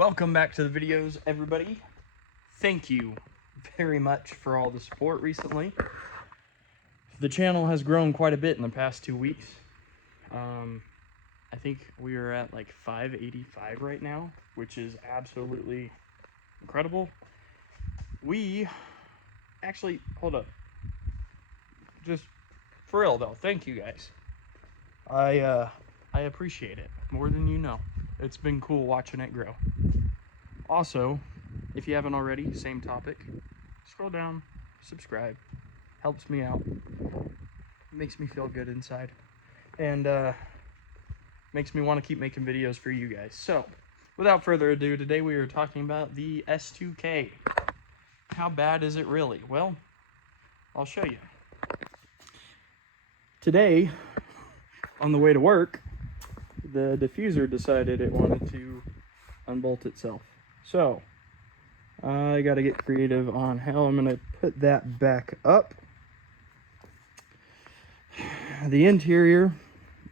Welcome back to the videos, everybody. Thank you very much for all the support recently. The channel has grown quite a bit in the past 2 weeks. I think we are at like 585 right now, which is absolutely incredible. We actually, hold up. Just for real though, thank you guys. I appreciate it more than you know. It's been cool watching it grow. Also, if you haven't already, same topic, scroll down, subscribe. Helps me out. Makes me feel good inside. And makes me want to keep making videos for you guys. So, without further ado, today we are talking about the S2K. How bad is it really? Well, I'll show you. Today, on the way to work, the diffuser decided it wanted to unbolt itself. So, I gotta get creative on how I'm gonna put that back up. The interior,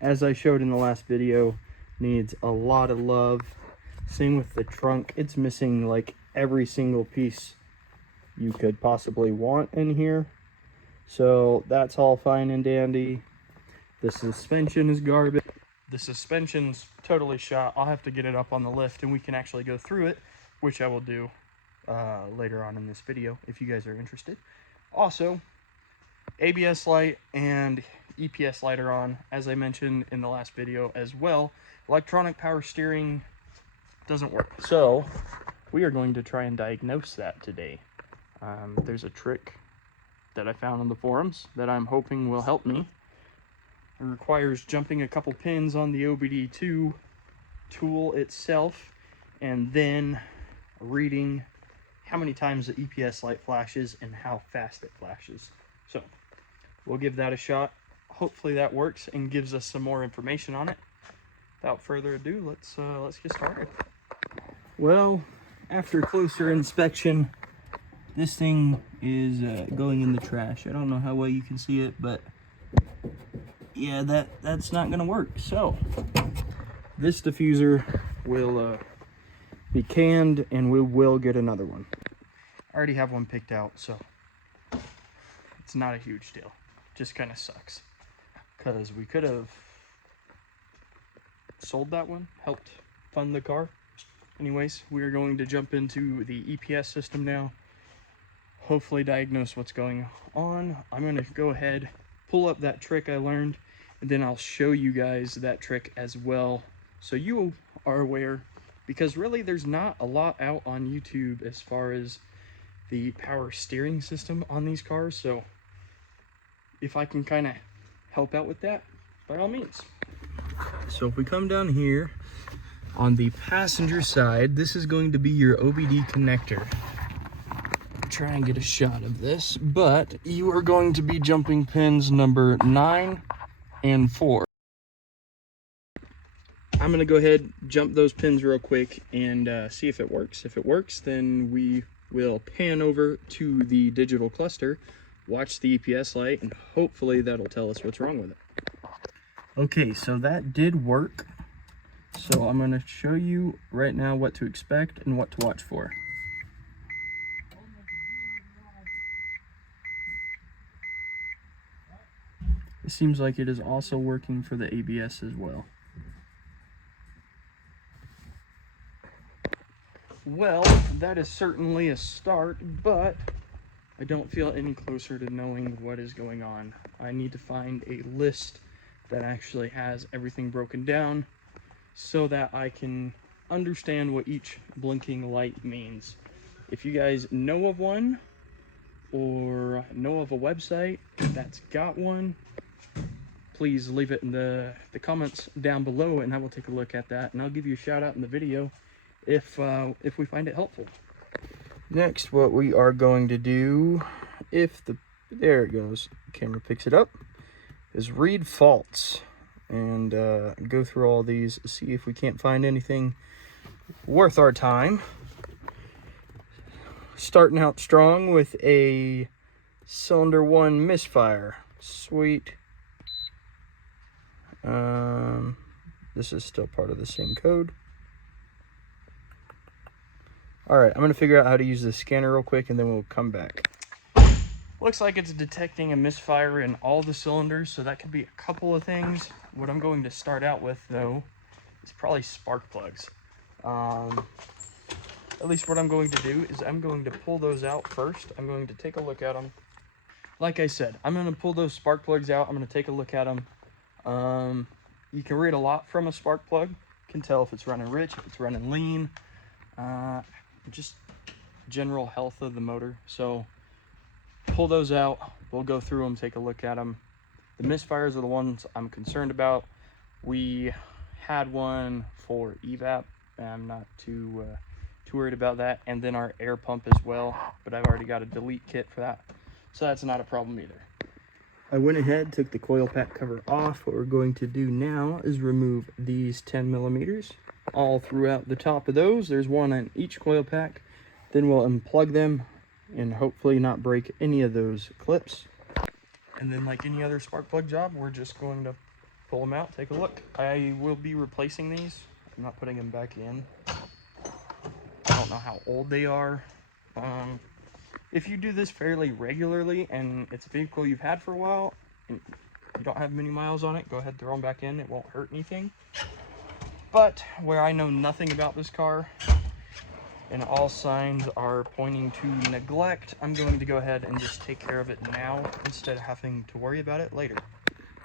as I showed in the last video, needs a lot of love. Same with the trunk. It's missing like every single piece you could possibly want in here. So that's all fine and dandy. The suspension is garbage. The suspension's totally shot. I'll have to get it up on the lift and we can actually go through it, which I will do later on in this video if you guys are interested. Also, ABS light and EPS light are on, as I mentioned in the last video as well. Electronic power steering doesn't work. So we are going to try and diagnose that today. There's a trick that I found on the forums that I'm hoping will help me. It requires jumping a couple pins on the OBD2 tool itself and then reading how many times the EPS light flashes and how fast it flashes. So we'll give that a shot. Hopefully that works and gives us some more information on it. Without further ado, let's get started. Well, after closer inspection, this thing is going in the trash. I don't know how well you can see it, but yeah, that's not gonna work. So this diffuser will be canned and we will get another one. I already have one picked out, so it's not a huge deal. Just kind of sucks because we could have sold that one, helped fund the car. Anyways, we are going to jump into the EPS system now, hopefully diagnose what's going on. I'm going to go ahead, pull up that trick I learned, and then I'll show you guys that trick as well so you are aware, because really there's not a lot out on YouTube as far as the power steering system on these cars. So if I can kind of help out with that, by all means. So if we come down here on the passenger side, this is going to be your OBD connector. Try and get a shot of this, but you are going to be jumping pins number 9 and 4. I'm gonna go ahead, jump those pins real quick and see if it works. If it works, then we will pan over to the digital cluster, watch the EPS light, and hopefully that'll tell us what's wrong with it. Okay, so that did work. So I'm gonna show you right now what to expect and what to watch for. It seems like it is also working for the ABS as well. Well, that is certainly a start, but I don't feel any closer to knowing what is going on. I need to find a list that actually has everything broken down so that I can understand what each blinking light means. If you guys know of one or know of a website that's got one, please leave it in the comments down below and I will take a look at that and I'll give you a shout out in the video if we find it helpful. Next, what we are going to do, there it goes, the camera picks it up, is read faults and go through all these, see if we can't find anything worth our time. Starting out strong with a cylinder 1 misfire. Sweet. This is still part of the same code. All right, I'm gonna figure out how to use the scanner real quick and then we'll come back. Looks like it's detecting a misfire in all the cylinders, so that could be a couple of things. What I'm going to start out with though is probably spark plugs. At least what I'm going to do is I'm going to pull those out first. I'm going to take a look at them. Like I said, I'm going to pull those spark plugs out. I'm going to take a look at them. You can read a lot from a spark plug. You can tell if it's running rich, if it's running lean, just general health of the motor. So pull those out. We'll go through them, take a look at them. The misfires are the ones I'm concerned about. We had one for evap. I'm not too worried about that, and then our air pump as well, but I've already got a delete kit for that, so that's not a problem either. I went ahead, took the coil pack cover off. What we're going to do now is remove these 10 millimeters all throughout the top of those. There's one on each coil pack. Then we'll unplug them and hopefully not break any of those clips. And then like any other spark plug job, we're just going to pull them out, take a look. I will be replacing these. I'm not putting them back in. I don't know how old they are. If you do this fairly regularly and it's a vehicle you've had for a while and you don't have many miles on it, go ahead and throw them back in. It won't hurt anything. But where I know nothing about this car and all signs are pointing to neglect, I'm going to go ahead and just take care of it now instead of having to worry about it later.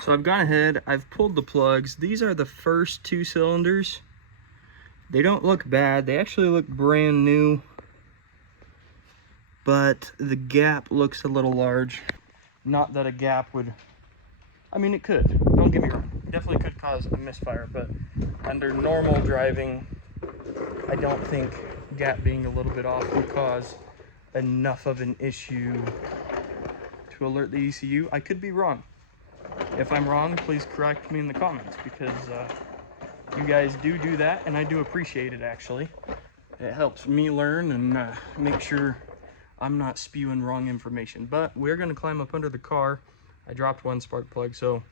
So I've gone ahead, I've pulled the plugs. These are the first two cylinders. They don't look bad. They actually look brand new, but the gap looks a little large. Not that a gap would, I mean, it could. Don't get me wrong. It definitely could cause a misfire, but under normal driving, I don't think gap being a little bit off would cause enough of an issue to alert the ECU. I could be wrong. If I'm wrong, please correct me in the comments, because you guys do that, and I do appreciate it, actually. It helps me learn and make sure I'm not spewing wrong information. But we're going to climb up under the car. I dropped one spark plug, so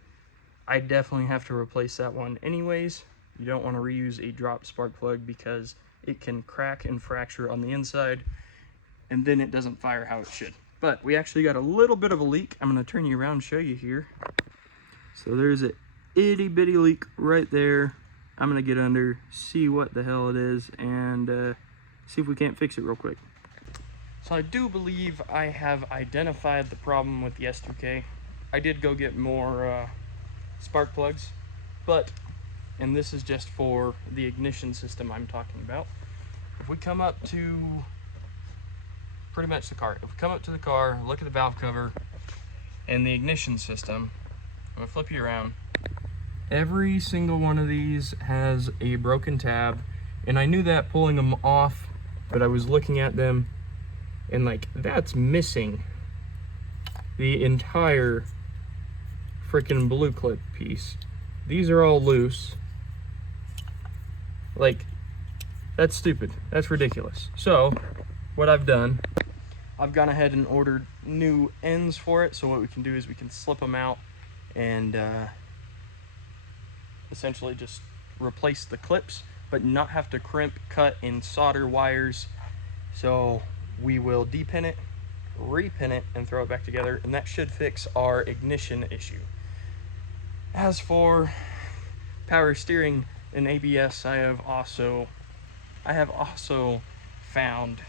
I definitely have to replace that one anyways. You don't want to reuse a drop spark plug because it can crack and fracture on the inside, and then it doesn't fire how it should. But we actually got a little bit of a leak. I'm going to turn you around and show you here. So there's a itty bitty leak right there. I'm gonna get under, see what the hell it is, and see if we can't fix it real quick. So I do believe I have identified the problem with the S2000. I did go get more spark plugs, but, and this is just for the ignition system I'm talking about. If we come up to pretty much the car, if we come up to the car, look at the valve cover and the ignition system, I'm gonna flip you around. Every single one of these has a broken tab, and I knew that pulling them off, but I was looking at them and like, that's missing the entire freaking blue clip piece. These are all loose. Like, that's stupid. That's ridiculous. So what I've done, I've gone ahead and ordered new ends for it. So what we can do is we can slip them out and essentially just replace the clips, but not have to crimp, cut, and solder wires. So we will depin it, repin it, and throw it back together, and that should fix our ignition issue. As for power steering and ABS, I have also found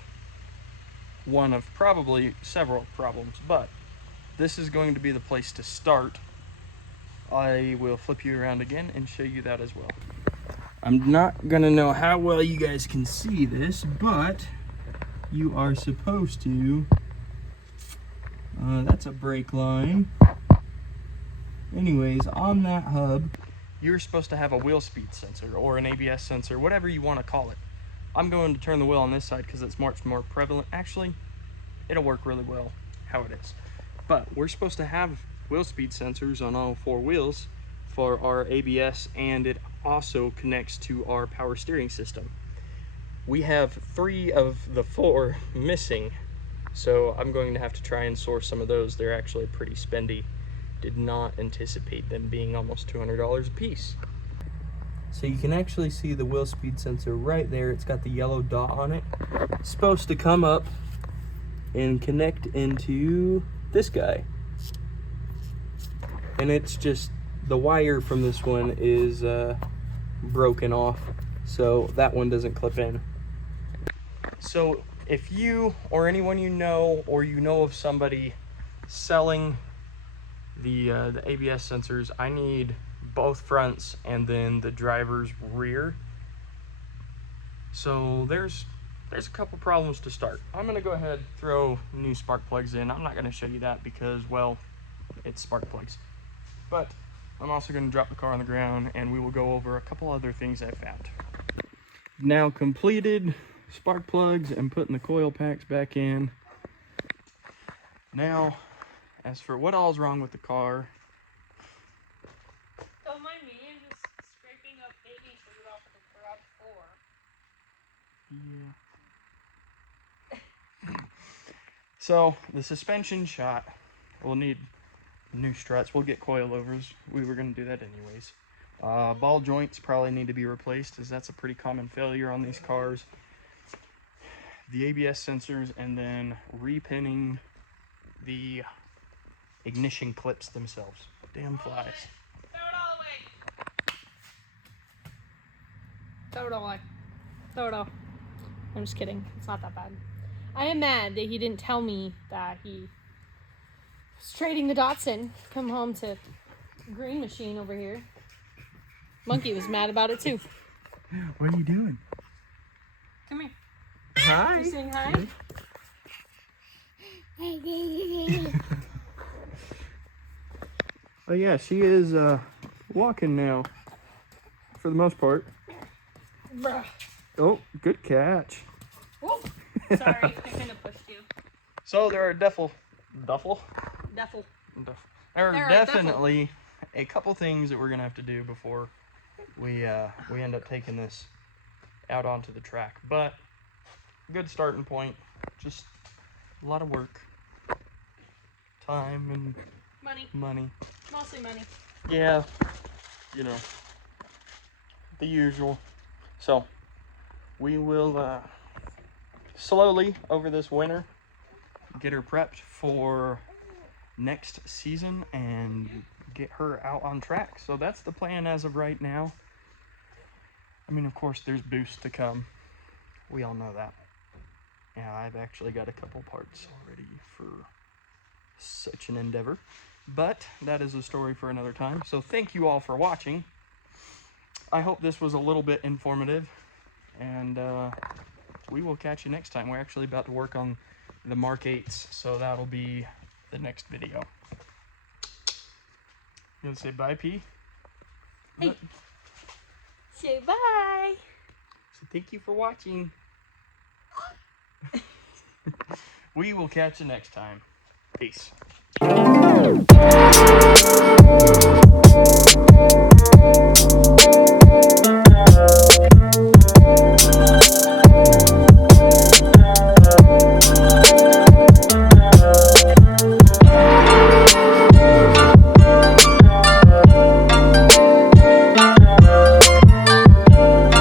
one of probably several problems, but this is going to be the place to start. I will flip you around again and show you that as well. I'm not gonna know how well you guys can see this, but you are supposed to, that's a brake line. Anyways, on that hub, you're supposed to have a wheel speed sensor or an ABS sensor, whatever you want to call it. I'm going to turn the wheel on this side because it's much more prevalent. Actually, it'll work really well how it is. But we're supposed to have wheel speed sensors on all four wheels for our ABS, and it also connects to our power steering system. We have 3 of the 4 missing, so I'm going to have to try and source some of those. They're actually pretty spendy. Did not anticipate them being almost $200 a piece. So you can actually see the wheel speed sensor right there. It's got the yellow dot on it. It's supposed to come up and connect into this guy. And it's just, the wire from this one is broken off, so that one doesn't clip in. So if you or anyone you know, or you know of somebody selling the ABS sensors, I need both fronts and then the driver's rear. So there's a couple problems to start. I'm gonna go ahead and throw new spark plugs in. I'm not gonna show you that because, well, it's spark plugs. But I'm also gonna drop the car on the ground and we will go over a couple other things I found. Now completed spark plugs and putting the coil packs back in. Now, as for what all's wrong with the car. Don't mind me, I'm just scraping up baby food off of the garage floor. Yeah. So the suspension shot, we'll need new struts. We'll get coilovers. We were going to do that anyways. Ball joints probably need to be replaced, as that's a pretty common failure on these cars. The ABS sensors, and then repinning the ignition clips themselves. Damn flies. Throw it all away. Throw it all away. Throw it all. I'm just kidding. It's not that bad. I am mad that he didn't tell me that he was trading the Datsun. Come home to green machine over here. Monkey was mad about it too. What are you doing? Come here. Hi. You saying hi? Oh yeah, she is walking now, for the most part. Bruh. Oh, good catch. Whoa. Sorry, I kind of pushed you. So there are There are definitely a couple things that we're gonna have to do before we end up taking this out onto the track. But good starting point. Just a lot of work, time, and money. Mostly money. Yeah, you know, the usual. So we will slowly over this winter get her prepped for next season and get her out on track. So that's the plan as of right now. I mean, of course, there's boosts to come. We all know that. Yeah, I've actually got a couple parts already for such an endeavor. But that is a story for another time. So thank you all for watching. I hope this was a little bit informative. And we will catch you next time. We're actually about to work on the Mark 8s. So that'll be the next video. You gonna say bye, P? Hey. Say bye. So thank you for watching. We will catch you next time. Peace.